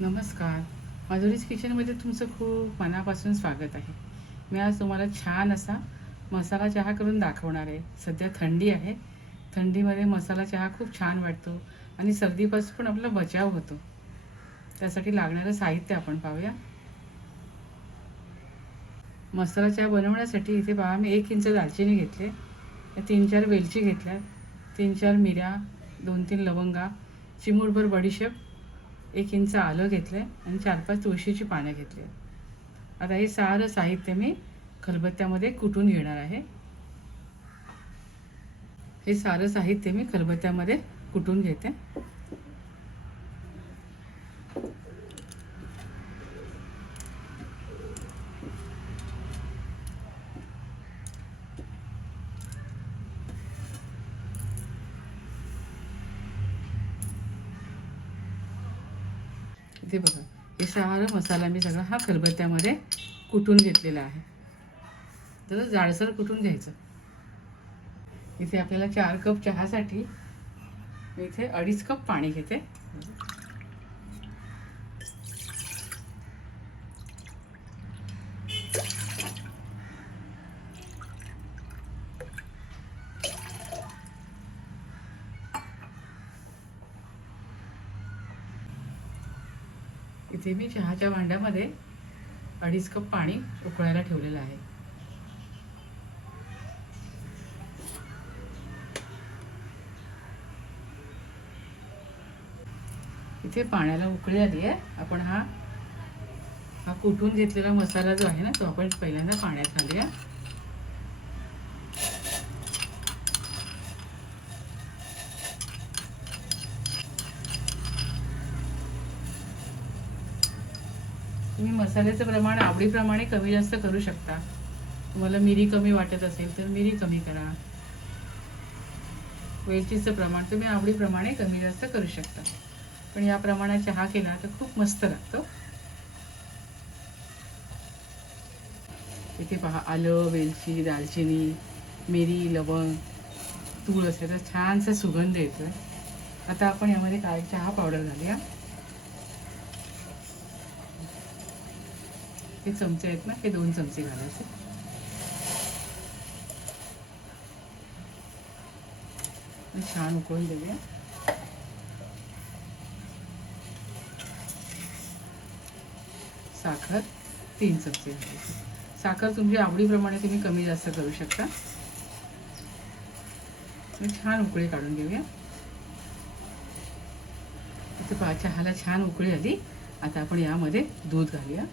नमस्कार. माधुरीज किचनमध्ये तुमचं खूप मनापासून स्वागत आहे. मी आज तुम्हाला छान असा मसाला चहा करून दाखवणार आहे. सध्या थंडी आहे. थंडीमध्ये मसाला चहा खूप छान वाटतो आणि सर्दीपासून पण आपला बचाव होतो. त्यासाठी लागणारं साहित्य आपण पाहूया. मसाला चहा बनवण्यासाठी इथे पहा, मी 1 इंच दालचिनी घेतले, 3-4 वेलची घेतल्या, 3-4 मिऱ्या, 2-3 लवंगा, चिमूटभर बडीशेप, 1 इंच आलं घेतलं आणि 4-5 तुळशीची पानं घेतली. आता हे सारं साहित्य मी खलबत्त्यामध्ये कुटून घेणार आहे. हे सारं साहित्य मी खलबत्त्यामध्ये कुटून घेते. इथे बघा, हे सारं मसाला मी सगळा हा खलबत्त्यामध्ये कुटून घेतलेला आहे. तर जाडसर कुटून घ्यायचं. इथे आपल्याला 4 कप चहासाठी मी इथे 2.5 कप पाणी घेते. इथे मी चहाच्या भांड्यामध्ये 2.5 कप पाणी उकळायला ठेवलेलं आहे. इथे पाण्याला उकळी आली आहे. आपण हा कुटून घेतलेला मसाला जो आहे ना, तो आपण पहिल्यांदा पाण्यात घालूया. तुम्ही मसाल्याचं प्रमाण आवडीप्रमाणे कमी जास्त करू शकता. तुम्हाला मिरी कमी वाटत असेल तर मिरी कमी करा. वेलचीचं प्रमाण तुम्ही आवडीप्रमाणे कमी जास्त करू शकता. पण या प्रमाणात चहा केला तर खूप मस्त लागतो. इथे पहा, आलं, वेलची, दालचिनी, मिरी, लवंग, तूळ असे तर छानसा सुगंध येतोय. आता आपण यामध्ये काय चहा पावडर घालूया. हे चमचे आहेत ना, हे 2 चमचे घालायचे. छान उकळून देऊया. साखर 3 चमचे घालायची. साखर तुमच्या आवडीप्रमाणे तुम्ही कमी जास्त करू शकता. छान उकळी काढून घेऊया. इथे पहा, चहाला छान उकळी आली. आता आपण यामध्ये दूध घालूया.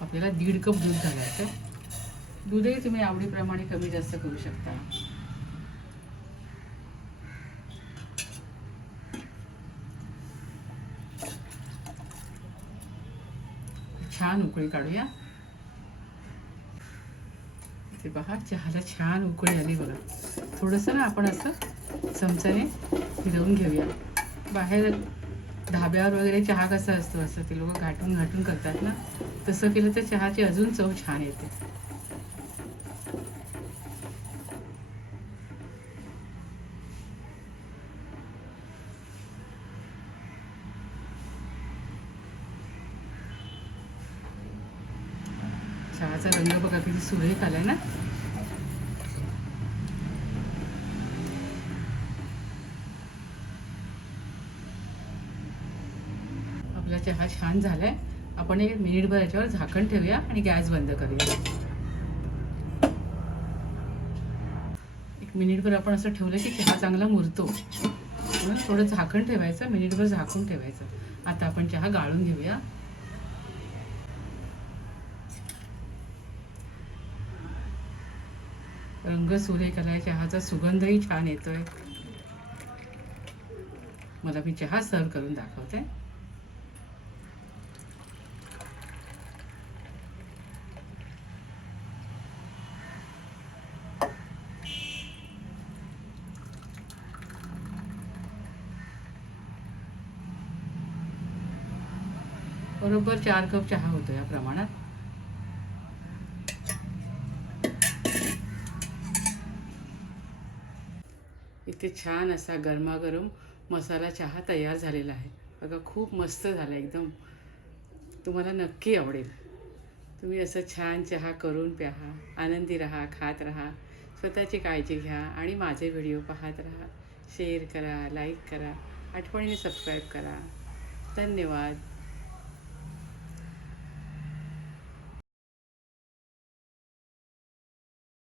आपल्याला 1.5 कप दूध घालायचं. दूधही तुम्ही आवडीप्रमाणे कमी जास्त करू शकता. छान उकळी काढूया. इथे पहा, चहाला छान उकळी आली बघा. थोडंसं ना आपण असं चमच्याने फिरवून घेऊया. बाहेर धाब्यावर वगैरे चहा कसा असतो, असं ते लोक घाटून घाटून करतात ना, तसं केलं तर चहाची अजून चव छान येते. चहाचा रंग बघा किती सुरेख आलाय ना. आपला चहा छान झालाय. आपण 1 मिनिटभर याच्यावर झाकण ठेवूया आणि गॅस बंद करूया. 1 मिनिटभर आपण असं ठेवलं की चहा चांगला मुरतो. म्हणून थोडं झाकण ठेवायचं, मिनिटभर झाकून ठेवायचं. आता आपण चहा गाळून घेऊया. रंग सुरेख आलाय, चहाचा सुगंधही छान येतोय. मला मी चहा सर्व करून दाखवते. बरोबर 4 कप चहा होतो या प्रमाणात. इथे छान असा गरमागरम मसाला चहा तयार झालेला आहे बघा. खूप मस्त झाला एकदम. तुम्हाला नक्की आवडेल. तुम्ही असं छान चहा करून प्या. आनंदी राहा, खात राहा, स्वतःची काळजी घ्या आणि माझे व्हिडिओ पाहत राहा. शेअर करा, लाईक करा, आठवणीने सबस्क्राईब करा. धन्यवाद.